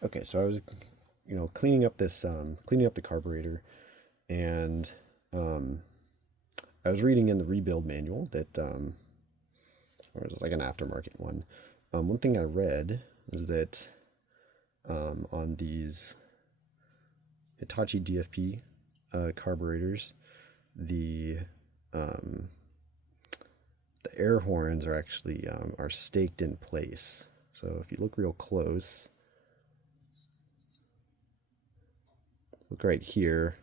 Okay, so I was, cleaning up cleaning up the carburetor, and um, I was reading in the rebuild manual that, or it was like an aftermarket one. One thing I read is that on these Hitachi DFP carburetors, the um, the air horns are actually are staked in place. So if you look real close, look right here.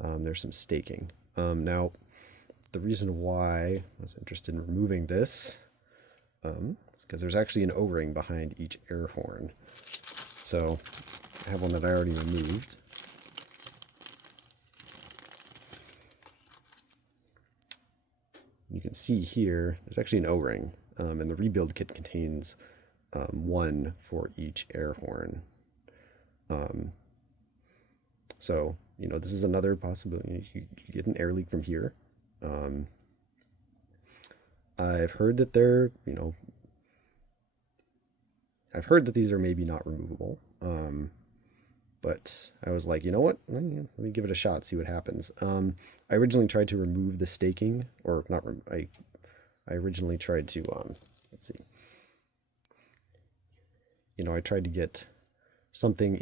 There's some staking. Now, the reason why I was interested in removing this is because there's actually an O-ring behind each air horn. So I have one that I already removed. You can see here, there's actually an O-ring, and the rebuild kit contains one for each air horn. So, this is another possibility. You get an air leak from here. I've heard that I've heard that these are maybe not removable. But I was like, you know what? Let me give it a shot, see what happens. I originally tried to remove the staking, or not. I originally tried to let's see. I tried to get something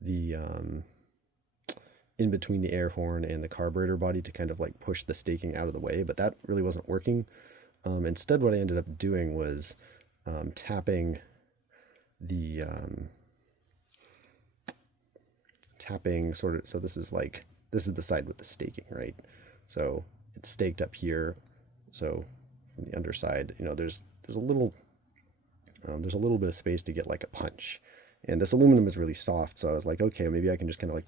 the in between the air horn and the carburetor body to kind of like push the staking out of the way, but that really wasn't working. Instead, what I ended up doing was tapping the tapping sort of. So this is the side with the staking, right? So it's staked up here. So from the underside, there's a little bit of space to get like a punch. And this aluminum is really soft, so I was like, okay, maybe I can just kind of like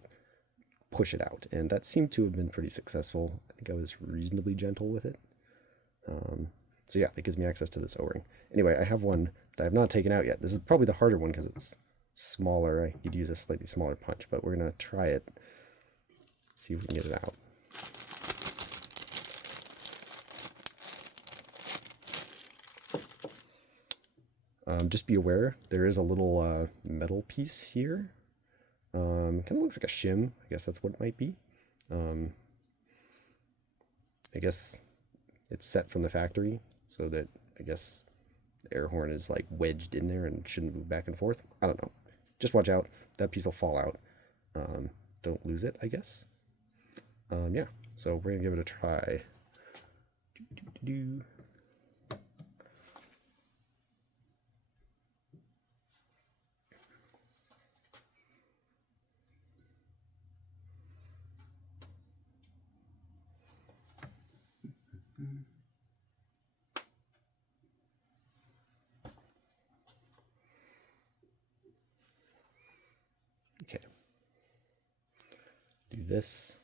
push it out. And that seemed to have been pretty successful. I think I was reasonably gentle with it. So yeah, that gives me access to this O-ring. Anyway, I have one that I have not taken out yet. This is probably the harder one because it's smaller. I could use a slightly smaller punch, but we're going to try it, see if we can get it out. Just be aware, there is a little metal piece here. Kind of looks like a shim. I guess that's what it might be. I guess it's set from the factory so that I guess the air horn is like wedged in there and shouldn't move back and forth. I don't know. Just watch out. That piece will fall out. Don't lose it, I guess. Yeah, so we're going to give it a try. Okay. Do this.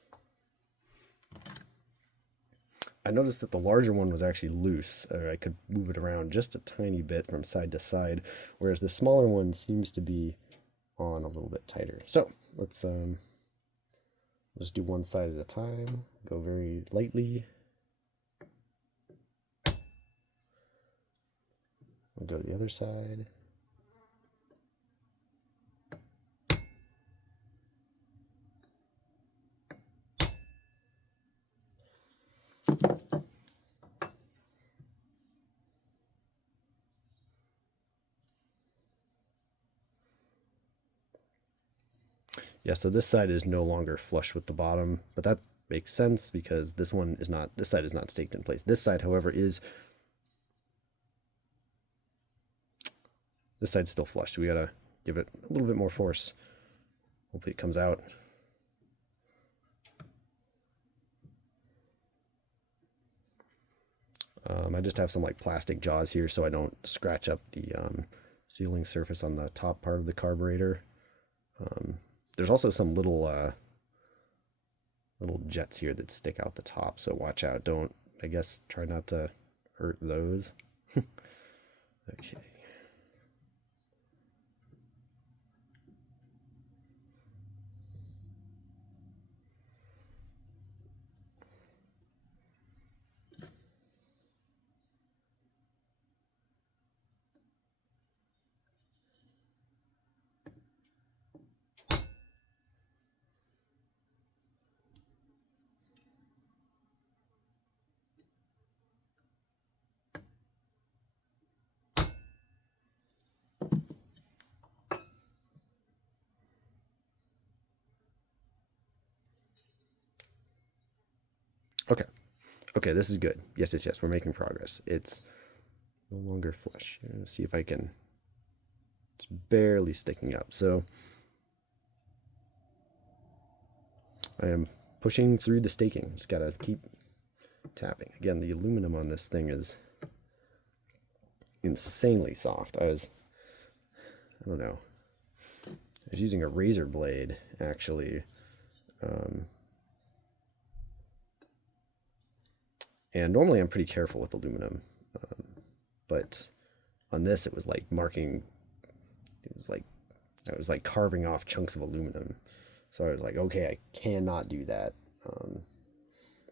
I noticed that the larger one was actually loose. I could move it around just a tiny bit from side to side, whereas the smaller one seems to be on a little bit tighter. So let's just do one side at a time. Go very lightly. We'll go to the other side. Yeah, so this side is no longer flush with the bottom, but that makes sense because this side is not staked in place. This side, however, this side's still flush, so we gotta give it a little bit more force. Hopefully it comes out. I just have some like plastic jaws here so I don't scratch up the sealing surface on the top part of the carburetor. There's also some little jets here that stick out the top, so watch out. Try not to hurt those. Okay. Okay. Okay, this is good. Yes, yes, yes. We're making progress. It's no longer flush. Let's see if I can. It's barely sticking up. So I am pushing through the staking. Just gotta keep tapping. Again, the aluminum on this thing is insanely soft. I don't know. I was using a razor blade actually. And normally I'm pretty careful with aluminum. But on this, it was like marking, it was like, I was like carving off chunks of aluminum. So I was like, okay, I cannot do that.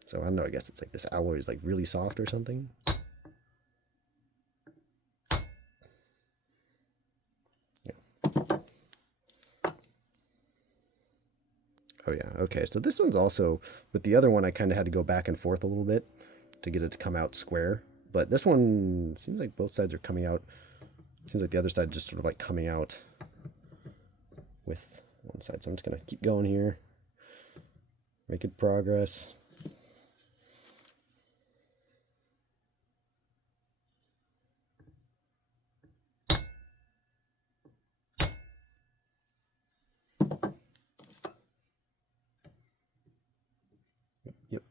So I don't know, I guess it's like this alloy is like really soft or something. Yeah. Oh yeah, okay. So this one's also, with the other one, I kind of had to go back and forth a little bit to get it to come out square. But this one seems like both sides are coming out. Seems like the other side just sort of like coming out with one side. So I'm just gonna keep going here, making progress.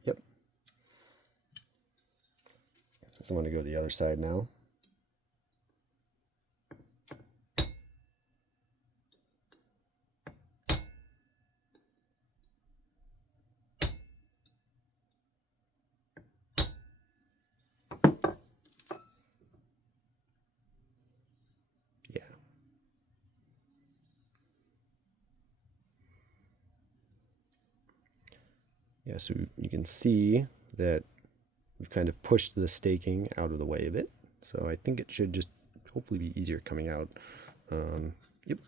Yep. So I'm gonna go to the other side now. Yeah. Yeah, so you can see that we've kind of pushed the staking out of the way a bit. So I think it should just hopefully be easier coming out. Yep.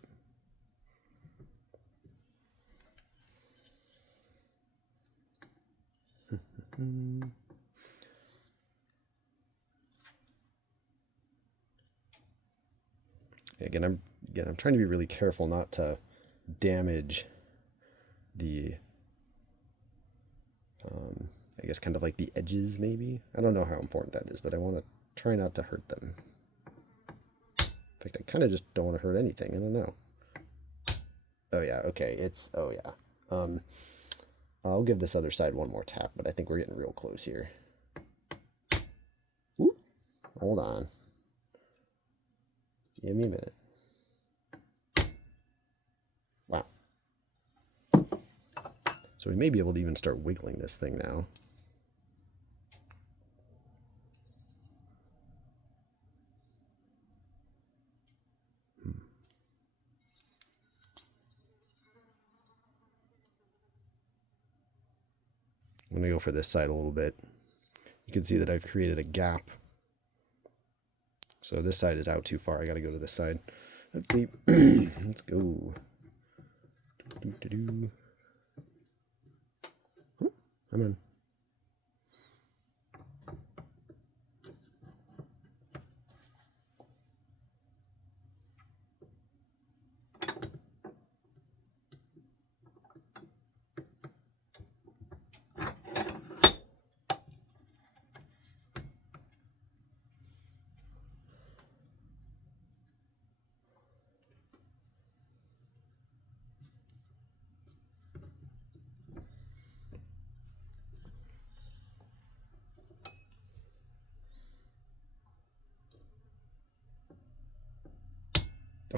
Again, I'm trying to be really careful not to damage the I guess kind of like the edges maybe. I don't know how important that is, but I want to try not to hurt them. In fact, I kind of just don't want to hurt anything. I don't know. Oh yeah, okay. Oh yeah. I'll give this other side one more tap, but I think we're getting real close here. Ooh, hold on. Give me a minute. Wow. So we may be able to even start wiggling this thing now. I'm going to go for this side a little bit. You can see that I've created a gap. So this side is out too far. I got to go to this side. Okay, let's go. I'm in.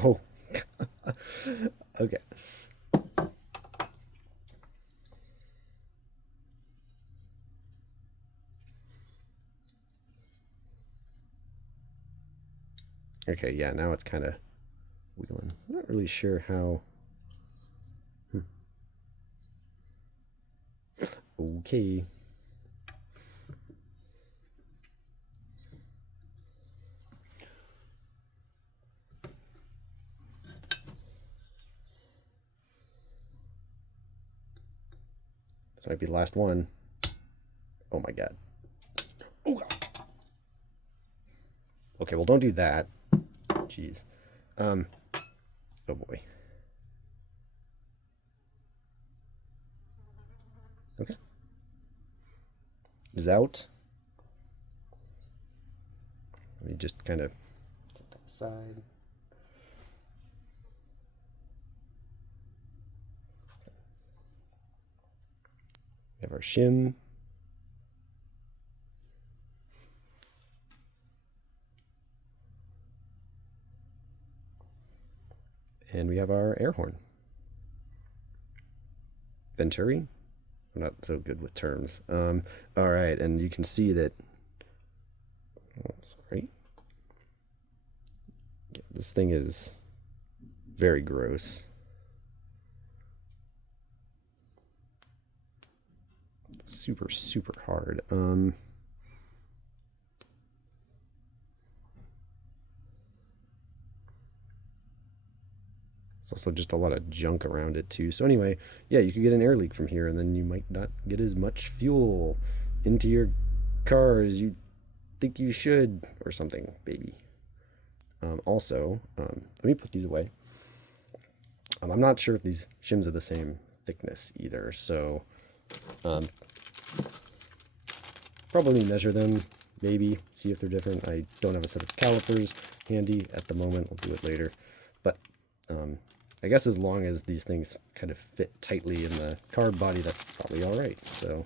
Oh, okay. Okay, yeah, now it's kind of wiggling. I'm not really sure how. Okay. This might be the last one. Oh my god. Oh god. Okay, well don't do that. Jeez. Oh boy. Okay. is out. Let me just kind of set that aside. We have our shim. And we have our air horn. Venturi. I'm not so good with terms. All right, and you can see that. Oh, sorry. Yeah, this thing is very gross. Super, super hard. It's also just a lot of junk around it too. So anyway, yeah, you could get an air leak from here, and then you might not get as much fuel into your car as you think you should, or something, baby. Also, let me put these away. I'm not sure if these shims are the same thickness either, so probably measure them, maybe see if they're different. I don't have a set of calipers handy at the moment. I'll do it later, but I guess as long as these things kind of fit tightly in the carb body, that's probably all right. So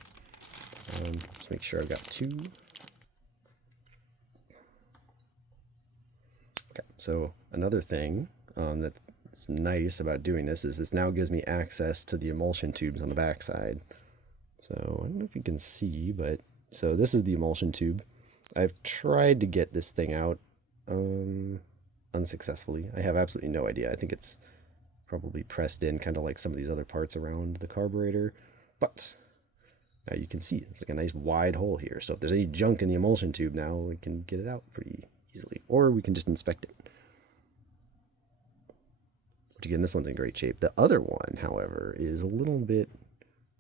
just make sure I've got two. Okay, so another thing that's nice about doing this is this now gives me access to the emulsion tubes on the backside. So I don't know if you can see, but so this is the emulsion tube. I've tried to get this thing out unsuccessfully. I have absolutely no idea. I think it's probably pressed in kind of like some of these other parts around the carburetor, but now you can see it's like a nice wide hole here. So if there's any junk in the emulsion tube now, we can get it out pretty easily, or we can just inspect it. Which again, this one's in great shape. The other one, however, is a little bit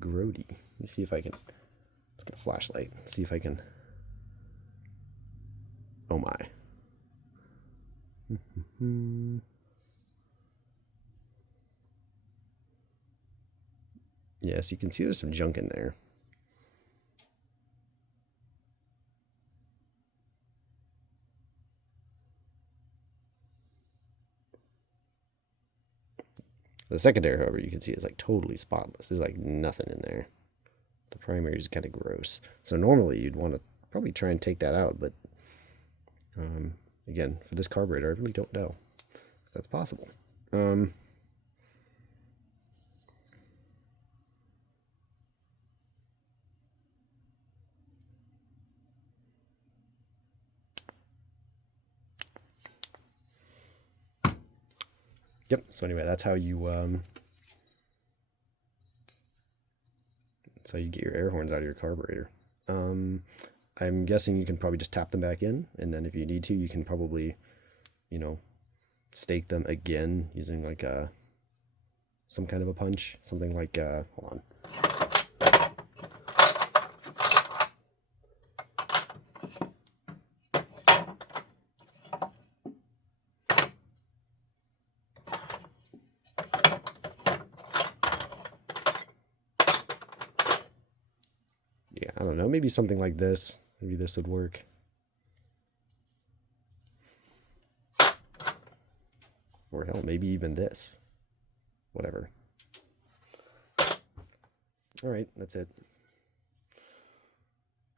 grody. Let me see if I can, let's get a flashlight, see if I can, oh my. Yes, you can see there's some junk in there. The secondary, however, you can see is like totally spotless. There's like nothing in there. The primary is kind of gross. So normally you'd want to probably try and take that out, but again, for this carburetor, I really don't know if that's possible. Yep. So anyway, that's how you get your air horns out of your carburetor. I'm guessing you can probably just tap them back in, and then if you need to, you can probably, stake them again using like some kind of a punch, something like hold on. Yeah, I don't know, maybe something like this. Maybe this would work. Or hell, maybe even this. Whatever. All right, that's it.